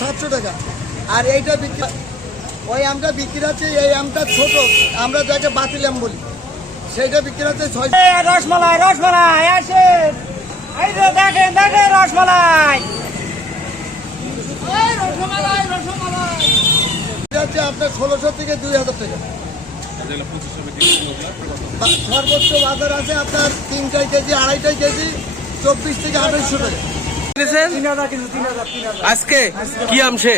সাতশো টাকা। আর এইটা বিক্রি ওই আমটা বিক্রি আছে এই আমটা ছোট। আমরা যাকে বাতিল আম বলি। সেইটা বিক্রি হচ্ছে ছয় রসমালাই রসমালাই আসেন। এই দেখেন দেখেন রসমালাই। আপনার ষোলোশো থেকে দুই হাজার টাকা। সর্বোচ্চ বাজার আছে আপনার তিনটাই কেজি আড়াইটাই কেজি চব্বিশ থেকে আঠাইশশো টাকা। আজকে? কি আম সে?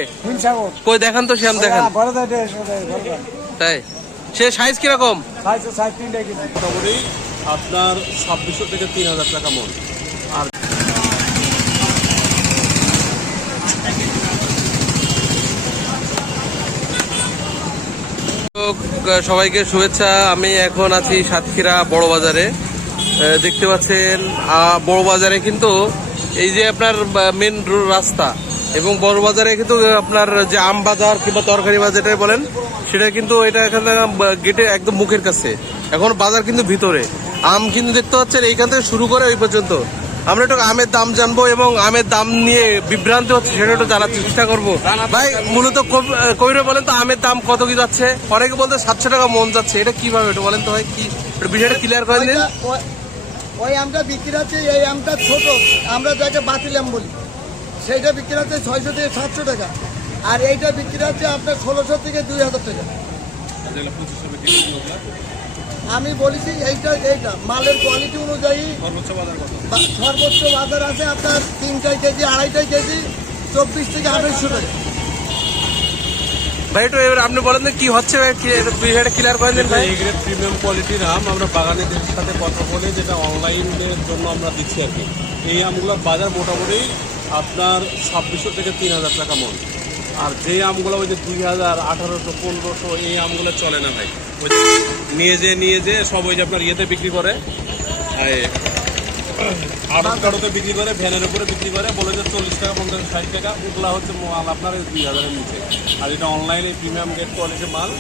কই দেখান তো সে আম দেখান। তাই? সে সাইজ কীরকম? মোটামুটি আপনার ছাব্বিশশো থেকে তিন হাজার টাকা মন। আর সবাইকে শুভেচ্ছা। আমি এখন আছি সাতক্ষীরা বড় বাজারে আহ, দেখতে পাচ্ছেন আহ, বড় বাজারে কিন্তু এই যে আপনার মেন রোড রাস্তা এবং বড় বাজারে কিন্তু আপনার যে আম বাজার কিংবা তরকারি বাজার বলেন সেটা কিন্তু এটা এখানে গেটে একদম মুখের কাছে। এখন বাজার কিন্তু ভিতরে। আম কিন্তু দেখতে পাচ্ছেন এইখান থেকে শুরু করে ওই পর্যন্ত। আমরা একটু আমের দাম জানব এবং আমের দাম নিয়ে বিভ্রান্ত হচ্ছে সেটা একটু জানার চেষ্টা করব। ভাই মূলত কব- কবিরা বলেন তো আমের দাম কত কি যাচ্ছে? অনেকে বলতে সাতশো টাকা মন যাচ্ছে। এটা কীভাবে একটু বলেন তো ভাই কি বিষয়টা ক্লিয়ার করে দিন ওইটা- ওই- আমটা বিক্রি আছে এই আমটা ছোট। আমরা যাকে বাতিল আম বলি। সেইটা বিক্রি হচ্ছে ছয়শো থেকে সাতশো টাকা। আর এইটা বিক্রি হচ্ছে আপনার ষোলোশো থেকে দুই হাজার টাকা। আমি বলেছি এইটা এইটা মালের কোয়ালিটি অনুযায়ী সর্বোচ্চ বাজার সর্বোচ্চ বাজার আছে আপনার তিনটাই কেজি আড়াইটাই কেজি চব্বিশ থেকে আঠাইশশো টাকা। ভাই একটু এবার আপনি বলেন কি হচ্ছে ভাই? বিষয়টা ক্লিয়ার করে দিন ভাই। এই প্রিমিয়াম কোয়ালিটির আম আমরা বাগানিদের সাথে কথা বলে যেটা অনলাইনের জন্য আমরা দিচ্ছি আর কি। এই আমগুলোর বাজার মোটামুটি আপনার ছাব্বিশশো থেকে তিন হাজার টাকা মন। আর যে আমগুলো ওই যে দুই হাজার আঠারোশো পনেরোশো এই আমগুলো চলে না ভাই। ওই নিয়ে যে নিয়ে যে সব ওই যে আপনার ইয়েতে বিক্রি করে। আড়ত কাড়তে বিক্রি করে ভ্যানের উপরে বিক্রি করে বলে যে চল্লিশ টাকা পঞ্চাশ ষাট টাকা ওগুলা হচ্ছে মাল আপনার দুই হাজারের নিচে। আর এটা অনলাইনে প্রিমিয়াম গেট কোয়ালিটির মাল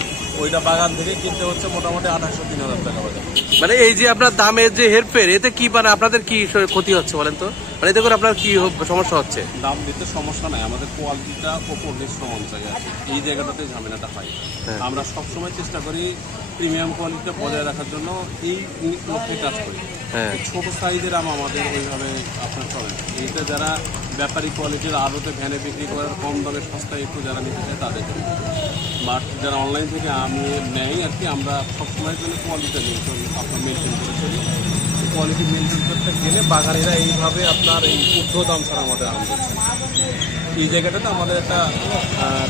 ওইটা বাগান থেকে কিনতে হচ্ছে মোটামুটি আঠাশশো তিন হাজার টাকা বাজার। মানে এই যে আপনার দামের যে হেরফের এতে কি মানে আপনাদের কি ক্ষতি হচ্ছে বলেন তো? মানে এতে করে আপনার কি সমস্যা হচ্ছে? দাম দিতে সমস্যা নাই আমাদের কোয়ালিটিটা ওপর অঞ্চলে আছে। এই জায়গাটাতে ঝামেলাটা হয় হ্যাঁ। আমরা সবসময় চেষ্টা করি প্রিমিয়াম কোয়ালিটিটা বজায় রাখার জন্য এই লক্ষ্যে কাজ করি। ছোট সাইজের আম আমাদের ওইভাবে আপনার চলে। এইটা যারা ব্যাপারী কোয়ালিটির আড়তে ভ্যানে বিক্রি করার কম দামে সস্তায় একটু যারা নিতে চায় তাদের জন্য বাট যারা অনলাইন থেকে আম নিয়ে আর কি, আমরা সবসময়ের জন্য কোয়ালিটি মেনটেন আপনার মেনটেন করে চলি কোয়ালিটি মেনটেন করতে গেলে বাগানিরা এইভাবে আপনার এই ঊর্ধ্ব দাম ছাড়া আমাদের আম। এই জায়গাটাতে আমাদের একটা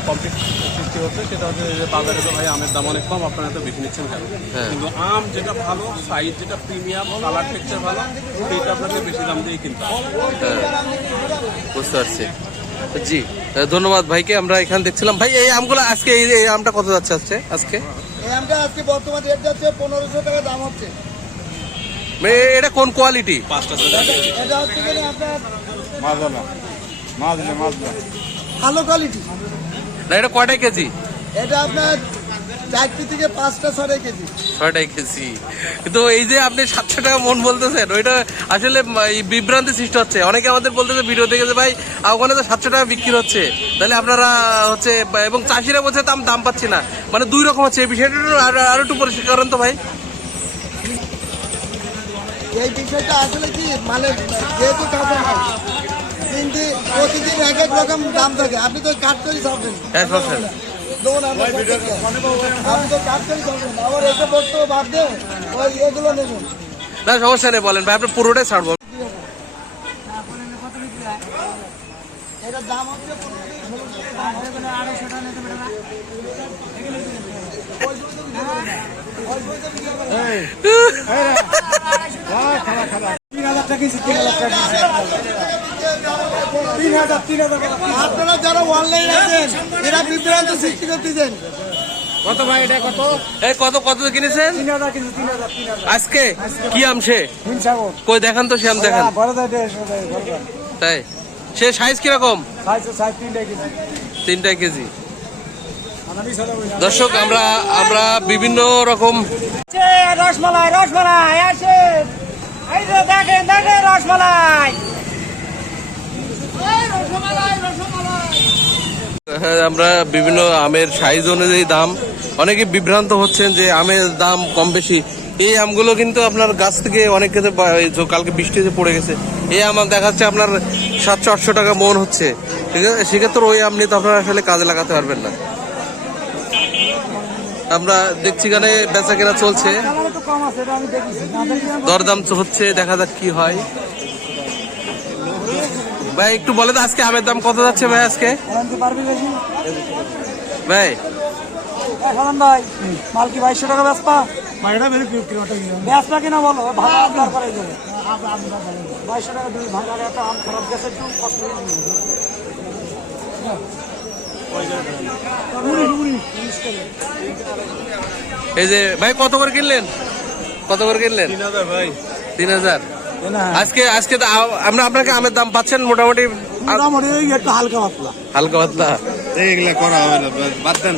কমপ্লিট সৃষ্টি হচ্ছে সেটা হচ্ছে যে বাজারে তো ভাই আমের দাম অনেক কম আপনারা এত বেশি নিচ্ছেন কেন? হ্যাঁ। কিন্তু আম যেটা ভালো সাইজ যেটা প্রিমিয়াম কালার টেক্সচার ভালো সেইটা আপনাকে বেশি দাম দিয়ে কিনতে হবে। বুঝতে পারছি। জি ধন্যবাদ ভাইকে আমরা এখানে দেখছিলাম। ভাই এই আমগুলো আজকে এই এই আমটা কত যাচ্ছে আজকে? আজকে? এই আমটা আজকে বর্তমান রেট যাচ্ছে পনেরোশো টাকা দাম হচ্ছে। মানে এটা কোন কোয়ালিটি পাঁচটা এটা হচ্ছে ভালো কোয়ালিটি না এটা কয়টা কেজি? এটা আপনার চারটি থেকে পাঁচটা ছড়াই কেজি। কেজি। কিন্তু এই যে আপনি সাতশো টাকা মন বলতেছেন ওইটা আসলে বিভ্রান্তি সৃষ্টি হচ্ছে। অনেকে আমাদের বলতেছে ভিডিও দেখে যে ভাই ওখানে তো সাতশো টাকা বিক্রি হচ্ছে। তাহলে আপনারা হচ্ছে এবং চাষিরা বলছে দাম দাম পাচ্ছি না। মানে দুই রকম হচ্ছে। এই বিষয়টা একটু আরো- আরও একটু পরিষ্কার করেন তো ভাই। এই বিষয়টা আসলে কি মানে যেহেতু কাঁচা প্রতিদিন এক এক রকম দাম থাকে। আপনি তো কাট করে হ্যাঁ। দেখুন আপনি আপনি তো কাট করে খাবেন আবার এসে পড়তো বাদ দিয়ে ওই এগুলো নেবেন না সমস্যা নেই বলেন। ভাই আপনি পুরোটাই ছাড়বো। দাম হচ্ছে তিন হাজার টাকা তিন হাজার টাকা তিন হাজার তিন হাজার আপনারা যারা অনলাইন আছেন এরা বিভ্রান্ত সৃষ্টি করতেছেন। কত ভাই এটা কত? এই কত কত কিনেছেন? আজকে? কি আম সে? কই দেখান তো সে আম দেখান। তাই? সে সাইজ কীরকম? তিনটা কেজি। দর্শক আমরা আমরা বিভিন্ন রকম রসমালাই রসমালাই আসেন। দেখেন দেখেন রসমালাই। আমরা বিভিন্ন আমের সাইজ অনুযায়ী দাম। অনেকে বিভ্রান্ত হচ্ছেন যে আমের দাম কম বেশি। এই আমগুলো কিন্তু আপনার গাছ থেকে অনেক ক্ষেত্রে কালকে বৃষ্টিতে পড়ে গেছে, এই আম দেখাচ্ছে আপনার সাতশো, আটশো টাকা মন হচ্ছে। ঠিক আছে? সেক্ষেত্রে ওই আম নিয়ে তো আপনারা আসলে কাজে লাগাতে পারবেন না। আমরা দেখছি এখানে বেচা কেনা চলছে। দরদাম হচ্ছে, দেখা যাক কি হয়। ভাই একটু বলে তো আজকে আমের দাম কত যাচ্ছে ভাই আজকে? ভাই। ভাই মাল কি বাইশশো টাকা কিনা বলো? বাইশশো টাকা দুই ভাঙা একটা আম খারাপ গেছে একটু কষ্ট এই যে ভাই কত করে কিনলেন? কত করে কিনলেন? তিন হাজার ভাই। তিন হাজার। আজকে আজকে তো আমরা আপনাকে আমের দাম পাচ্ছেন মোটামুটি মোটামুটি একটু হালকা পাতলা। হালকা পাতলা। এইগুলা করা হবে না বাদ দেন